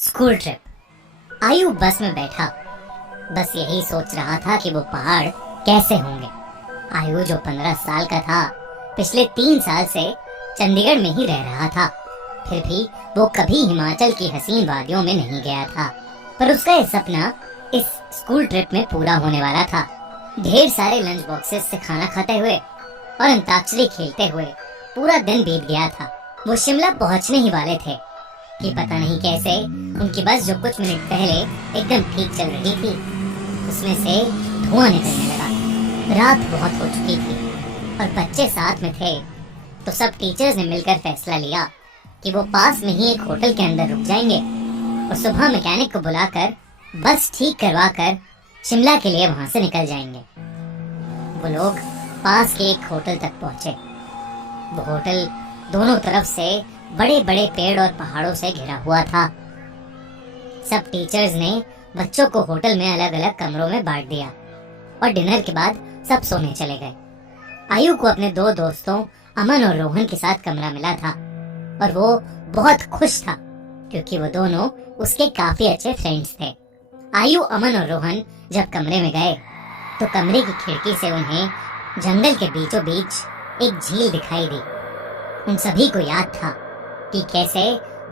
School trip. आयु बस में बैठा बस यही सोच रहा था कि वो पहाड़ कैसे होंगे। आयु जो 15 साल का था, पिछले 3 साल से चंडीगढ़ में ही रह रहा था। फिर भी वो कभी हिमाचल की हसीन वादियों में नहीं गया था। पर उसका ये सपना इस स्कूल ट्रिप में पूरा होने वाला था। ढेर सारे लंच बॉक्सेस से खाना खाते हुए और अंताक्षरी खेलते हुए पूरा दिन बीत गया था। वो शिमला पहुंचने ही वाले थे कि पता नहीं कैसे उनकी बस जो कुछ मिनट पहले एकदम ठीक चल रही थी, उसमें से धुआं निकलने लगा। रात बहुत हो चुकी थी और बच्चे साथ में थे, तो सब टीचर्स ने मिलकर फैसला लिया कि वो पास में ही एक होटल के अंदर रुक जाएंगे और सुबह मैकेनिक को बुलाकर बस ठीक करवा कर शिमला के लिए वहां से निकल जाएंगे। वो लोग पास के एक होटल तक पहुंचे। वो होटल दोनों तरफ से बड़े बड़े पेड़ और पहाड़ों से घिरा हुआ था। सब टीचर्स ने बच्चों को होटल में अलग अलग कमरों में बांट दिया और डिनर के बाद सब सोने चले गए। आयु को अपने 2 दोस्तों अमन और रोहन के साथ कमरा मिला था और वो बहुत खुश था क्योंकि वो दोनों उसके काफी अच्छे फ्रेंड्स थे। आयु, अमन और रोहन जब कमरे में गए तो कमरे की खिड़की से उन्हें जंगल के बीचों बीच एक झील दिखाई दी। उन सभी को याद था कि कैसे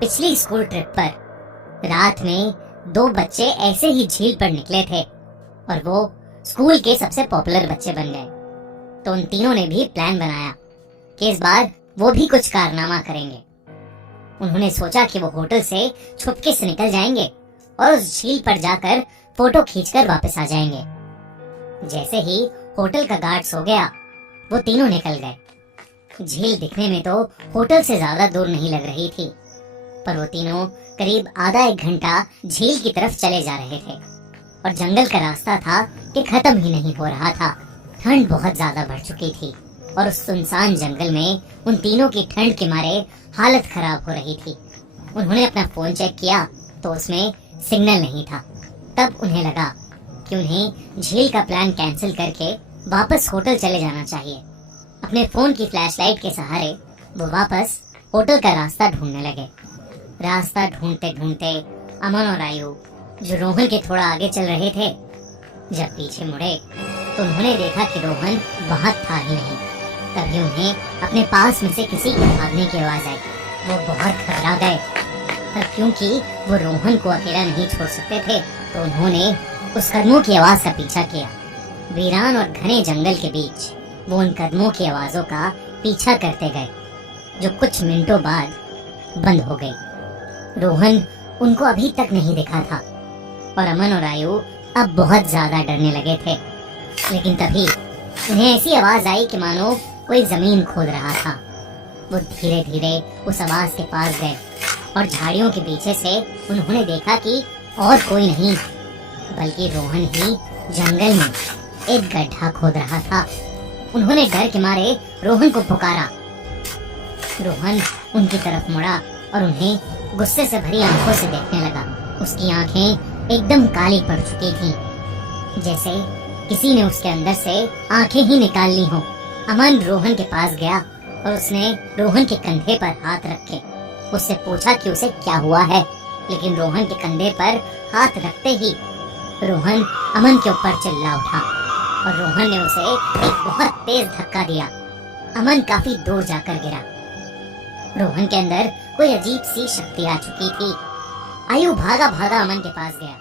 पिछली स्कूल ट्रिप पर रात में 2 बच्चे ऐसे ही झील पर निकले थे और वो स्कूल के सबसे पॉपुलर बच्चे बन गए। तो उन तीनों ने भी प्लान बनाया कि इस बार वो भी कुछ कारनामा करेंगे। उन्होंने सोचा कि वो होटल से छुपके से निकल जाएंगे और उस झील पर जाकर फोटो खींचकर वापस आ जाएंगे। जैसे ही होटल का गार्ड सो गया, वो तीनों निकल गए। झील दिखने में तो होटल से ज्यादा दूर नहीं लग रही थी, पर वो तीनों करीब आधा 1 घंटा झील की तरफ चले जा रहे थे और जंगल का रास्ता था कि खत्म ही नहीं हो रहा था। ठंड बहुत ज्यादा बढ़ चुकी थी और उस सुनसान जंगल में उन तीनों की ठंड के मारे हालत खराब हो रही थी। उन्होंने अपना फोन चेक किया तो उसमें सिग्नल नहीं था। तब उन्हें लगा कि उन्हें झील का प्लान कैंसिल करके वापस होटल चले जाना चाहिए। अपने फोन की फ्लैशलाइट के सहारे वो वापस होटल का रास्ता ढूंढने लगे। रास्ता ढूंढते ढूंढते अमन और आयु, जो रोहन के थोड़ा आगे चल रहे थे, जब पीछे मुड़े तो उन्होंने देखा कि रोहन वहां था ही नहीं। तभी उन्हें अपने पास में से किसी के भागने की आवाज आई। वो बहुत घबरा गए, पर क्योंकि वो रोहन को अकेला नहीं छोड़ सकते थे तो उन्होंने उस कदमों की आवाज का पीछा किया। वीरान और घने जंगल के बीच वो उन कदमों की आवाजों का पीछा करते गए, जो कुछ मिनटों बाद बंद हो गई। रोहन उनको अभी तक नहीं दिखा था और अमन और आयु अब बहुत ज्यादा डरने लगे थे। लेकिन तभी उन्हें ऐसी आवाज आई कि मानो कोई जमीन खोद रहा था। वो धीरे धीरे उस आवाज के पास गए और झाड़ियों के पीछे से उन्होंने देखा कि और कोई नहीं बल्कि रोहन ही जंगल में एक गड्ढा खोद रहा था। उन्होंने डर के मारे रोहन को पुकारा। रोहन उनकी तरफ मुड़ा और उन्हें गुस्से से भरी आंखों से देखने लगा। उसकी आंखें एकदम काली पड़ चुकी थीं, जैसे किसी ने उसके अंदर से आंखें ही निकाल ली हों। अमन रोहन के पास गया और उसने रोहन के कंधे पर हाथ रख के उससे पूछा कि उसे क्या हुआ है। लेकिन रोहन के कंधे पर हाथ रखते ही रोहन अमन के ऊपर चिल्ला उठा और रोहन ने उसे एक बहुत तेज धक्का दिया। अमन काफी दूर जाकर गिरा। रोहन के अंदर कोई अजीब सी शक्ति आ चुकी थी। आयु भागा भागा अमन के पास गया।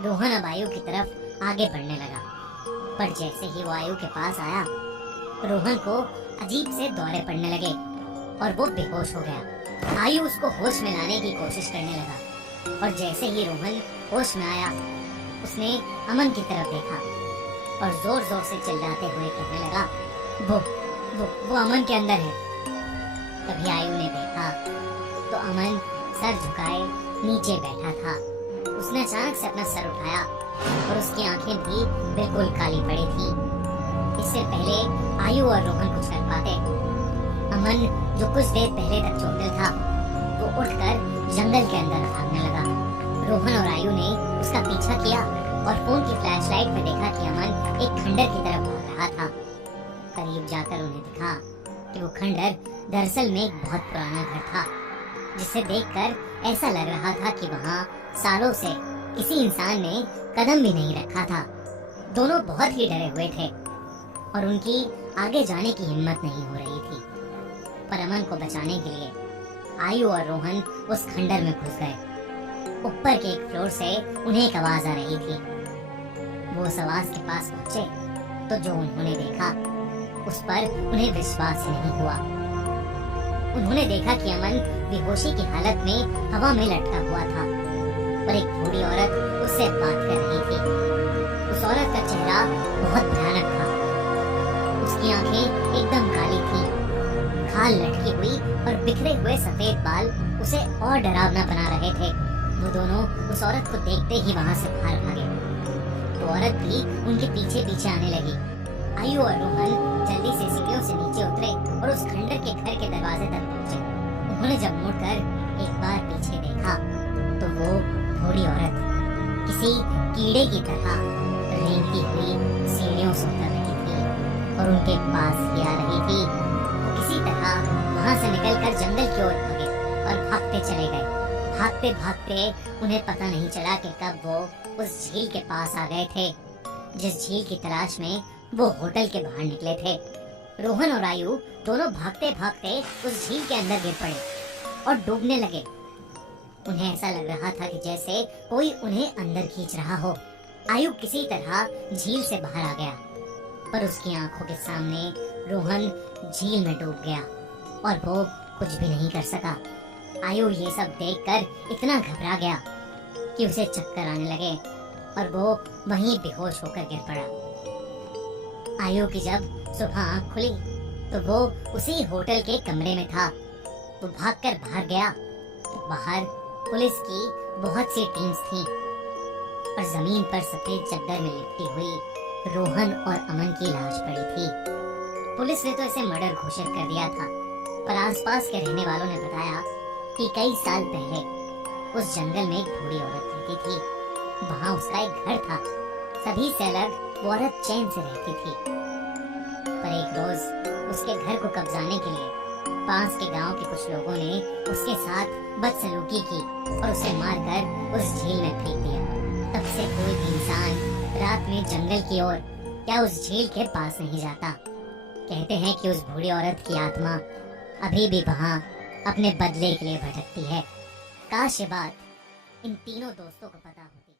रोहन अब आयु की तरफ आगे बढ़ने लगा, पर जैसे ही वो आयु के पास आया, रोहन को अजीब से दौरे पड़ने लगे और वो बेहोश हो गया। आयु उसको होश में लाने की कोशिश करने लगा और जैसे ही रोहन होश में आया, उसने अमन की तरफ देखा और जोर जोर से चिल्लाते हुए कहने लगा, वो अमन के अंदर है। तभी आयु ने देखा तो अमन सर झुकाए नीचे बैठा था। उसने अचानक से अपना सर उठाया और उसकी आंखें भी बिल्कुल काली पड़ी थी। इससे पहले आयु और रोहन कुछ कर पाते, अमन जो कुछ देर पहले तक चोटिल था, वो उठकर जंगल के अंदर भागने लगा। रोहन और आयु ने उसका पीछा किया और फोन की फ्लैशलाइट में देखा कि अमन एक खंडर की तरफ भाग रहा था। करीब जाकर उन्हें दिखा कि वो खंडर दरअसल में एक बहुत पुराना घर था, जिसे देखकर ऐसा लग रहा था कि वहाँ सालों से किसी इंसान ने कदम भी नहीं रखा था। दोनों बहुत ही डरे हुए थे और उनकी आगे जाने की हिम्मत नहीं हो रही थी। पर अमन को बचाने के लिए आयु और रोहन उस खंडर में घुस गए। ऊपर के एक फ्लोर से उन्हें एक आवाज आ रही थी। वो उस आवाज के पास पहुंचे तो जो उन्होंने देखा उस पर उन्हें विश्वास ही नहीं हुआ। उन्होंने देखा कि अमन बेहोशी की हालत में हवा में लटका हुआ था और एक बूढ़ी औरत उससे बात कर रही थी। उस औरत का चेहरा बहुत भयानक था। उसकी आंखें एकदम काली थी, खाल लटकी हुई और बिखरे हुए सफेद बाल उसे और डरावना बना रहे थे। वो दोनों उस औरत को देखते ही वहां से बाहर भागे। वो औरत भी उनके पीछे पीछे आने लगी। आयु और रोहन जल्दी से सीढ़ियों से नीचे उतरे और उस खंडर के घर के दरवाजे तक पहुंचे। उन्होंने जब मुड़कर एक बार पीछे देखा तो वो बूढ़ी औरत किसी कीड़े की तरह रेंगती हुई सीढ़ियों से उतर रही थी और उनके पास ही आ रही थी। वो किसी तरह वहां से निकलकर जंगल की ओर भागे और भागते चले गए। भागते भागते उन्हें पता नहीं चला कि कब वो उस झील के पास आ गए थे, जिस झील की तलाश में वो होटल के बाहर निकले थे। रोहन और आयु दोनों भागते भागते उस झील के अंदर गिर पड़े और डूबने लगे। उन्हें ऐसा लग रहा था कि जैसे कोई उन्हें अंदर खींच रहा हो। आयु किसी तरह झील से बाहर आ गया, पर उसकी आंखों के सामने रोहन झील में डूब गया और वो कुछ भी नहीं कर सका। आयु ये सब देखकर इतना घबरा गया कि उसे चक्कर आने लगे और वो वहीं बेहोश होकर गिर पड़ा। आयु की जब सुबह आंख खुली तो वो उसी होटल के कमरे में था। वो भागकर बाहर गया। बाहर पुलिस की बहुत सी टीम्स थी और जमीन पर सफेद चादर में लिपटी हुई रोहन और अमन की लाश पड़ी थी। पुलिस ने तो इसे मर्डर घोषित कर दिया था, पर आसपास के रहने वालों ने बताया कि कई साल पहले उस जंगल में एक बूढ़ी औरत रहती थी। वहाँ उसका एक घर था। सभी से अलग वो औरत चैन से रहती थी। पर एक रोज उसके घर को कब्जाने के लिए पास के गांव के कुछ लोगों ने उसके साथ बदसलूकी की और उसे मारकर उस झील में फेंक दिया। तब से कोई भी इंसान रात में जंगल की ओर या उस झील के पास नहीं जाता। कहते हैं कि उस बूढ़ी औरत की आत्मा अभी भी वहाँ अपने बदले के लिए भटकती है। काश ये बात इन तीनों दोस्तों को पता होती।